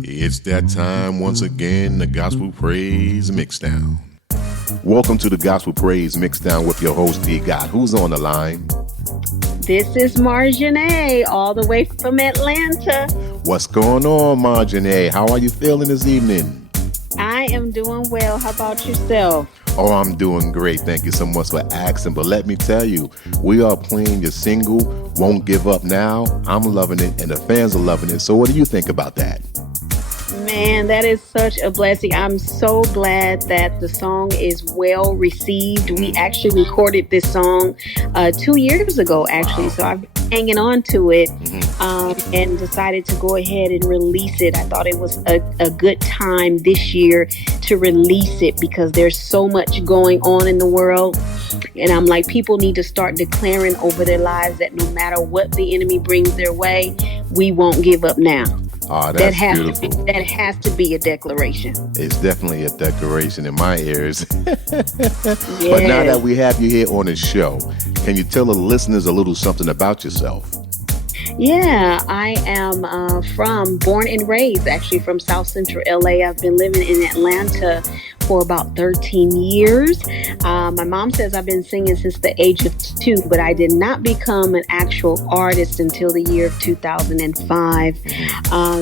It's that time once again, the Gospel Praise Mixdown. Welcome to the Gospel Praise Mixdown with your host, DGoTt. Who's on the line? This is Marjane, all the way from Atlanta. What's going on, Marjane? How are you feeling this evening? I am doing well. How about yourself? Oh, I'm doing great. Thank you so much for asking. But let me tell you, we are playing your single, Won't Give Up Now. I'm loving it, and the fans are loving it. So what do you think about that? Man, that is such a blessing. I'm so glad that the song is well received. We actually recorded this song 2 years ago, actually. Wow. So I've been hanging on to it and decided to go ahead and release it. I thought it was a good time this year to release it because there's so much going on in the world. And I'm like, people need to start declaring over their lives that no matter what the enemy brings their way, we won't give up now. Oh, that's beautiful. That has to be a declaration. It's definitely a declaration in my ears. But now that we have you here on the show, can you tell the listeners a little something about yourself? Yeah, I am born and raised actually from South Central LA. I've been living in Atlanta for about 13 years. My mom says I've been singing since the age of 2, but I did not become an actual artist until the year of 2005.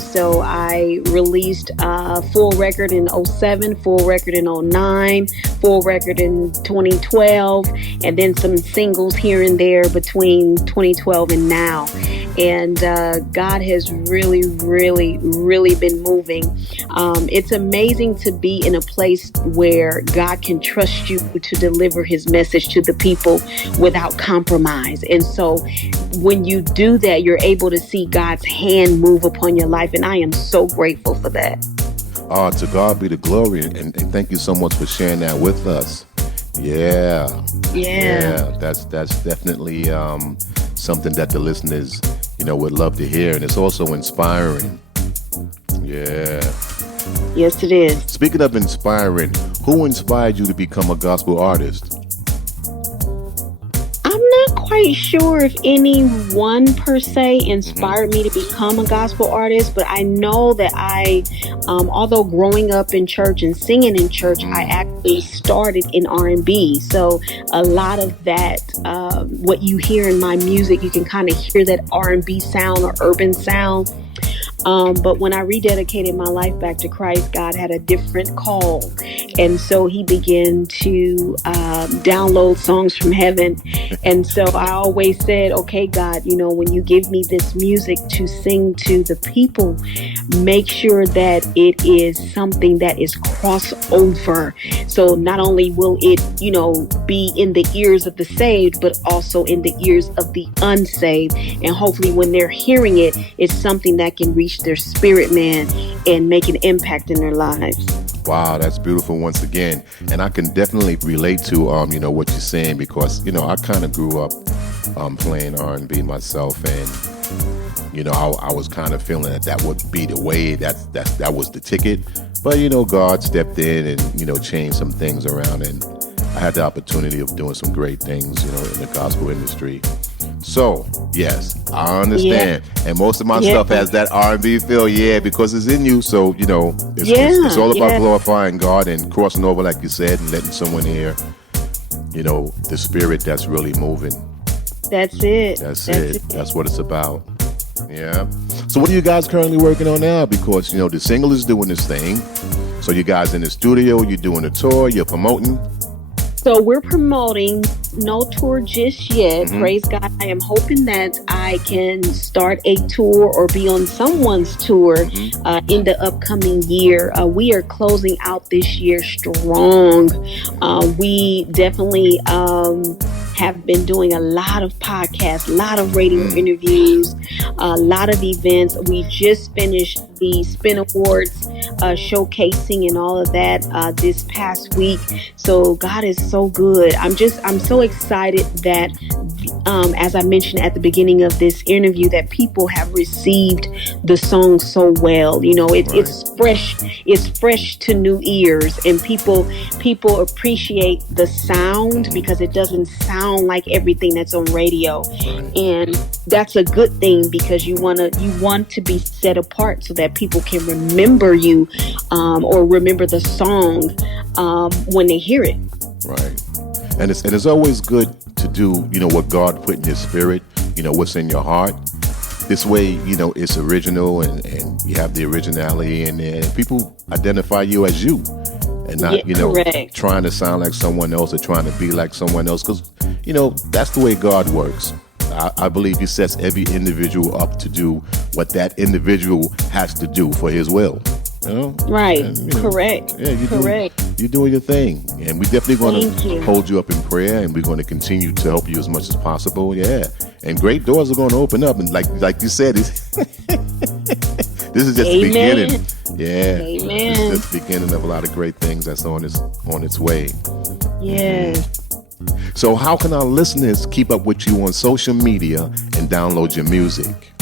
So I released a full record in 07, full record in 09, full record in 2012, and then some singles here and there between 2012 and now. And God has really, really, really been moving. It's amazing to be in a place where God can trust you to deliver his message to the people without compromise. And so when you do that, you're able to see God's hand move upon your life. And I am so grateful for that. To God be the glory. And thank you so much for sharing that with us. Yeah. That's definitely something that the listeners, would love to hear. And it's also inspiring. Yeah. Yes, it is. Speaking of inspiring, who inspired you to become a gospel artist? I'm not quite sure if anyone per se inspired me to become a gospel artist, but I know that although growing up in church and singing in church, I actually started in R&B. So a lot of that, what you hear in my music, you can kind of hear that R&B sound or urban sound. But when I rededicated my life back to Christ, God had a different call. And so he began to download songs from heaven. And so I always said, okay, God, when you give me this music to sing to the people, make sure that it is something that is crossover. So not only will it, be in the ears of the saved, but also in the ears of the unsaved. And hopefully when they're hearing it, it's something that can reach their spirit man and make an impact in their lives. Wow, that's beautiful once again. And I can definitely relate to, what you're saying because, I kind of grew up playing R&B myself and, I was kind of feeling that would be the way, that was the ticket. But, God stepped in and, changed some things around and I had the opportunity of doing some great things, in the gospel industry. So, yes, I understand. Yeah. And most of my stuff has that R&B feel, because it's in you. So, it's all about glorifying God and crossing over, like you said, and letting someone hear, the spirit that's really moving. That's it. That's it. That's what it's about. Yeah. So what are you guys currently working on now? Because, the single is doing this thing. So you guys in the studio, you're doing a tour, you're promoting. So we're promoting, no tour just yet. Praise God. I am hoping that I can start a tour or be on someone's tour in the upcoming year. We are closing out this year strong. We definitely have been doing a lot of podcasts, a lot of radio interviews, a lot of events. We just finished the Spin Awards showcasing and all of that this past week. So God is so good. I'm so excited that as I mentioned at the beginning of this interview, that people have received the song so well. It's fresh to new ears, and people appreciate the sound because it doesn't sound like everything that's on radio. And that's a good thing, because you want to be set apart so that people can remember you, or remember the song when they hear it. Right. And it's always good to do, what God put in your spirit, what's in your heart. This way, it's original, and you have the originality, and people identify you as you, and not, correct. Trying to sound like someone else or trying to be like someone else, because, that's the way God works. I believe he sets every individual up to do what that individual has to do for his will. Right. And, correct. Yeah, correct. You're doing your thing, and we definitely going to hold you up in prayer, and we're going to continue to help you as much as possible. Yeah, and great doors are going to open up, and like you said, this is just the beginning. Yeah, Amen. This is just the beginning of a lot of great things that's on its way. Yes. So how can our listeners keep up with you on social media and download your music?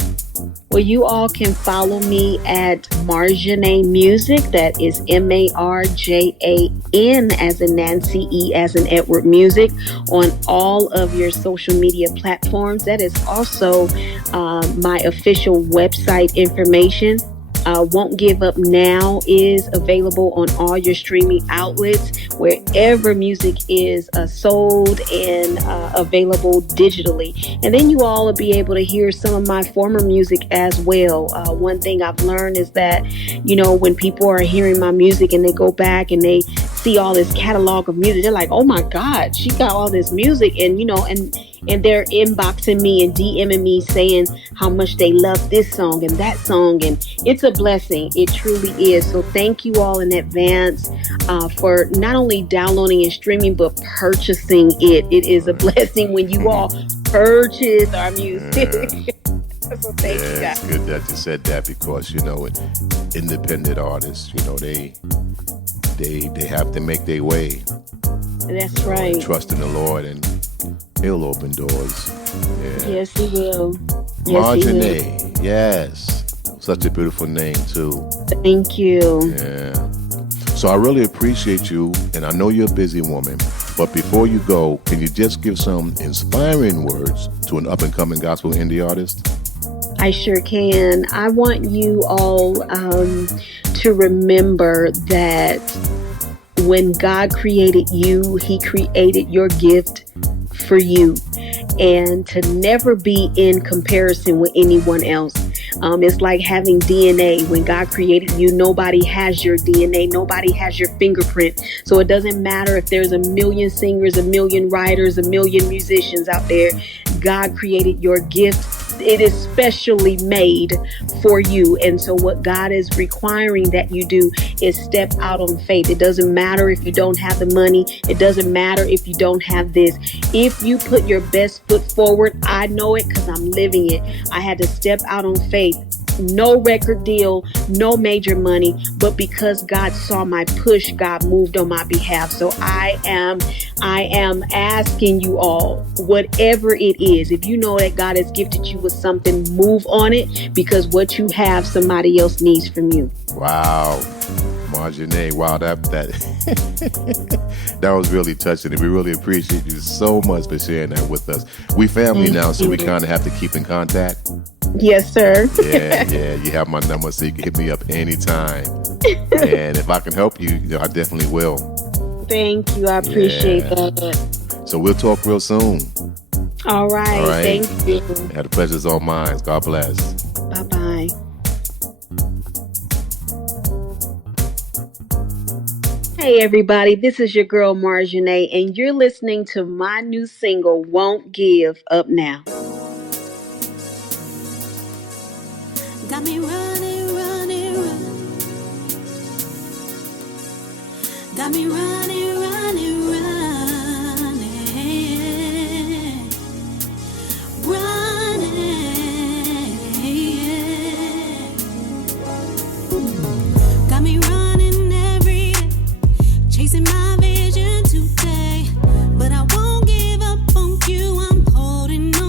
Well, you all can follow me at Marjane Music. That is Marjan as in Nancy, E as in Edward Music, on all of your social media platforms. That is also my official website information. Won't Give Up Now is available on all your streaming outlets, wherever music is sold and available digitally. And then you all will be able to hear some of my former music as well. One thing I've learned is that, when people are hearing my music and they go back and they see all this catalog of music, they're like, oh my God, she got all this music. And, and they're inboxing me and DMing me saying how much they love this song and that song. And it's a blessing. It truly is. So thank you all in advance for not only downloading and streaming, but purchasing it. It is a blessing when you all purchase our music. So thank you guys. It's good that you said that, because, independent artists, they have to make their way. That's right. Trust in the Lord, and he'll open doors. Yeah. Yes, he will. Marjane. Yes. Such a beautiful name, too. Thank you. Yeah. So I really appreciate you, and I know you're a busy woman, but before you go, can you just give some inspiring words to an up-and-coming gospel indie artist? I sure can. I want you all to remember that when God created you, he created your gift for you, and to never be in comparison with anyone else. It's like having DNA. When God created you, nobody has your DNA. Nobody has your fingerprint. So it doesn't matter if there's a million singers, a million writers, a million musicians out there. God created your gift. It is specially made for you. And so what God is requiring that you do is step out on faith. It doesn't matter if you don't have the money. It doesn't matter if you don't have this. If you put your best foot forward, I know it because I'm living it. I had to step out on faith. No record deal, no major money, but because God saw my push, God moved on my behalf. So I am asking you all, whatever it is, if you know that God has gifted you with something, move on it, because what you have, somebody else needs from you. Wow. Marjane, wow, that that was really touching, and we really appreciate you so much for sharing that with us. We family now, so we kind of have to keep in contact. Yes, sir. Yeah, you have my number, so you can hit me up anytime. And if I can help you, I definitely will. Thank you. I appreciate that. So we'll talk real soon. All right. Thank you. The pleasure's all mine. God bless. Bye-bye. Hey everybody, this is your girl Marjane, and you're listening to my new single, Won't Give Up Now. Got me running, running, running. Got me running, running, running. Running. Got me running every day, chasing my vision today. But I won't give up on you, I'm holding on.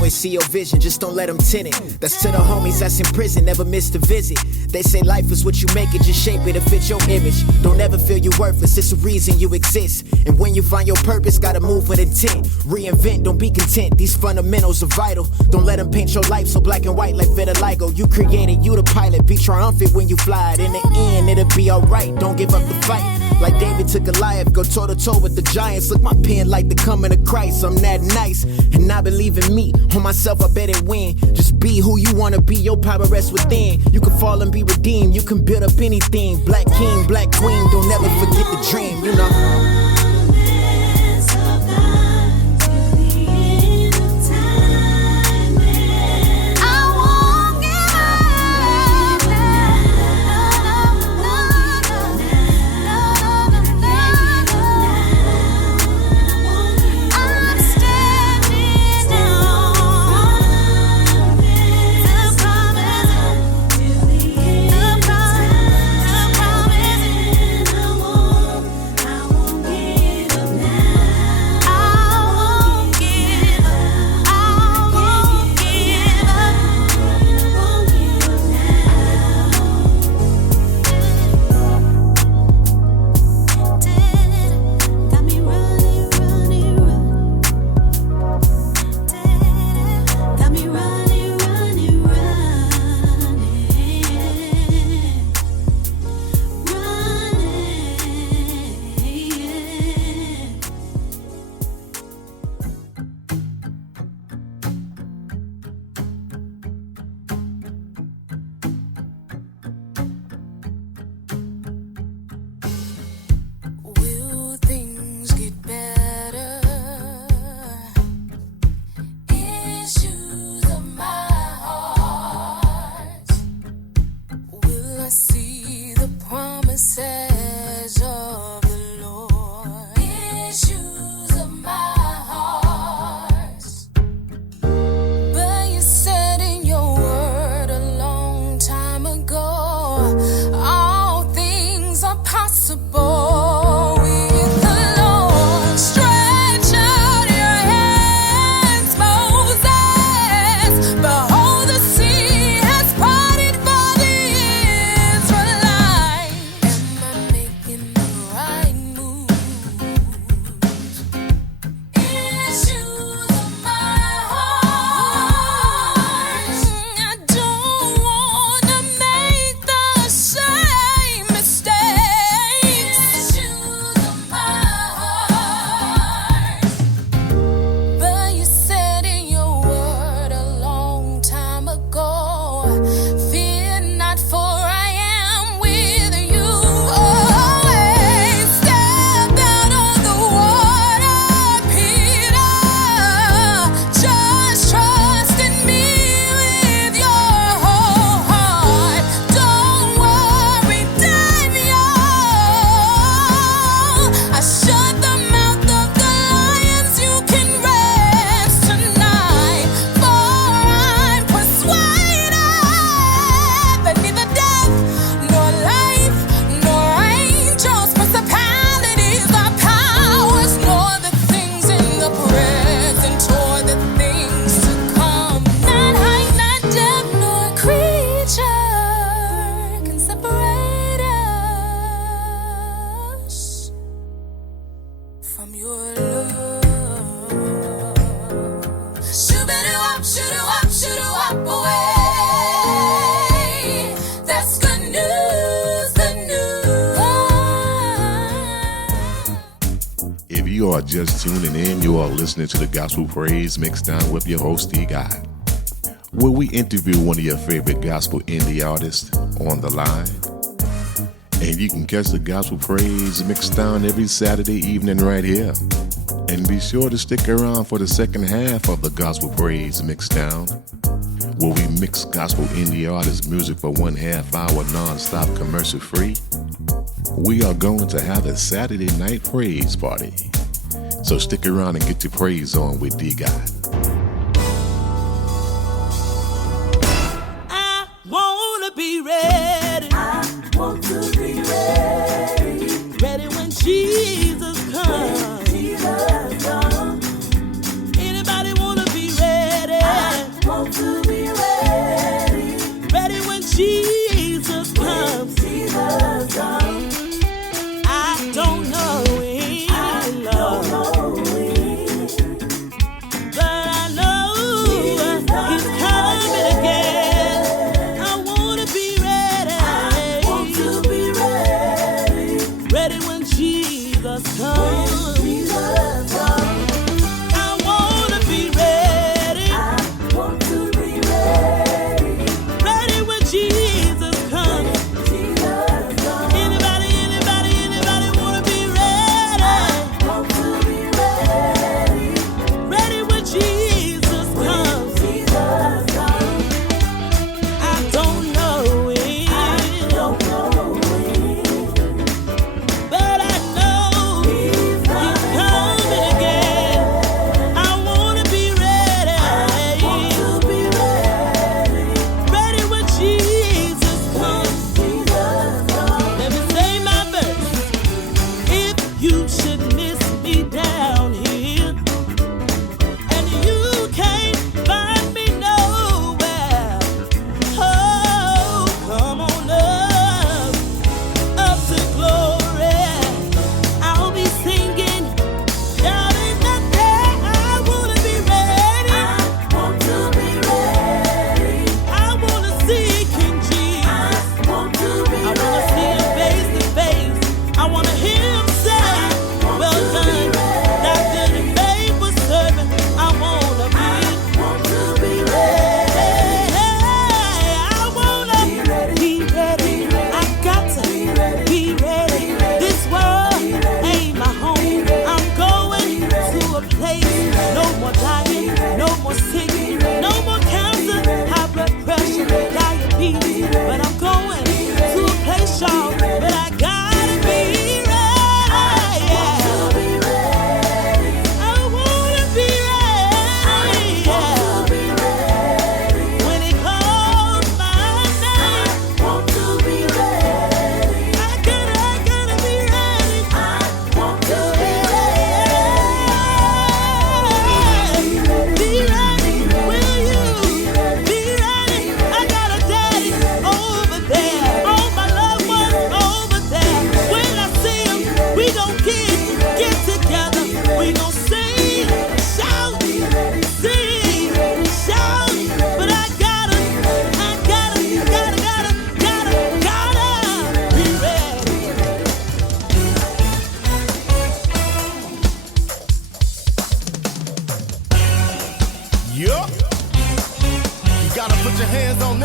always see your vision, just don't let them tint it. That's to the homies that's in prison, never missed a visit. They say life is what you make it, just shape it to fit your image. Don't ever feel you worthless, it's a reason you exist. And when you find your purpose, gotta move with intent. Reinvent, don't be content, these fundamentals are vital. Don't let them paint your life so black and white like vitiligo. You created, you the pilot, be triumphant when you fly it. In the end, it'll be alright, don't give up the fight. Like David to Goliath, go toe to toe with the giants. Look, my pen like the coming of Christ, I'm that nice. And I believe in me, on myself I bet it win. Just be who you wanna be, your power rests within. You can fall and be redeemed, you can build up anything. Black king, black queen, don't never forget the dream, you know. you are just tuning in, you are listening to the Gospel Praise Mixdown with your host, DGoTt, where we interview one of your favorite gospel indie artists on the line. And you can catch the Gospel Praise Mixdown every Saturday evening right here. And be sure to stick around for the second half of the Gospel Praise Mixdown, where we mix gospel indie artists' music for 1/2 hour non-stop commercial free. We are going to have a Saturday night praise party. So stick around and get your praise on with DGoTt. I wanna be ready. I want to be ready. Ready when Jesus comes. Jesus comes. Anybody wanna be ready?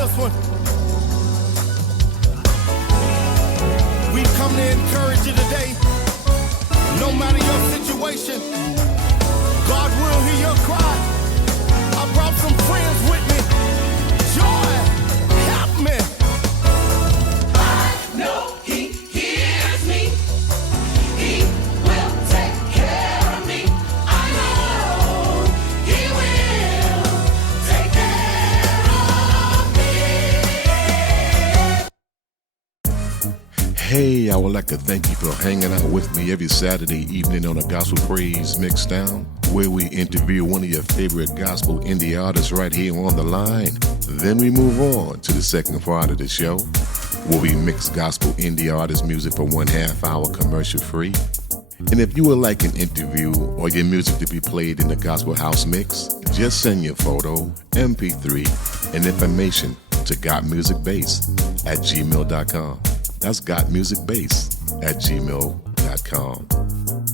this one. We come to encourage you today. No matter your situation, God will hear your cry. I brought some friends with me. Joy, help me. I know He hears me. He will take care of me. I know He will take care of me. Hey, I would like to thank you for hanging out with me every Saturday evening on the Gospel Praise Mixdown, where we interview one of your favorite gospel indie artists right here on the line. Then we move on to the second part of the show, where we mix gospel indie artist music for 1/2 hour commercial free. And if you would like an interview or your music to be played in the Gospel House Mix, just send your photo, MP3, and information to gotmusicbase@gmail.com. That's gotmusicbase@gmail.com.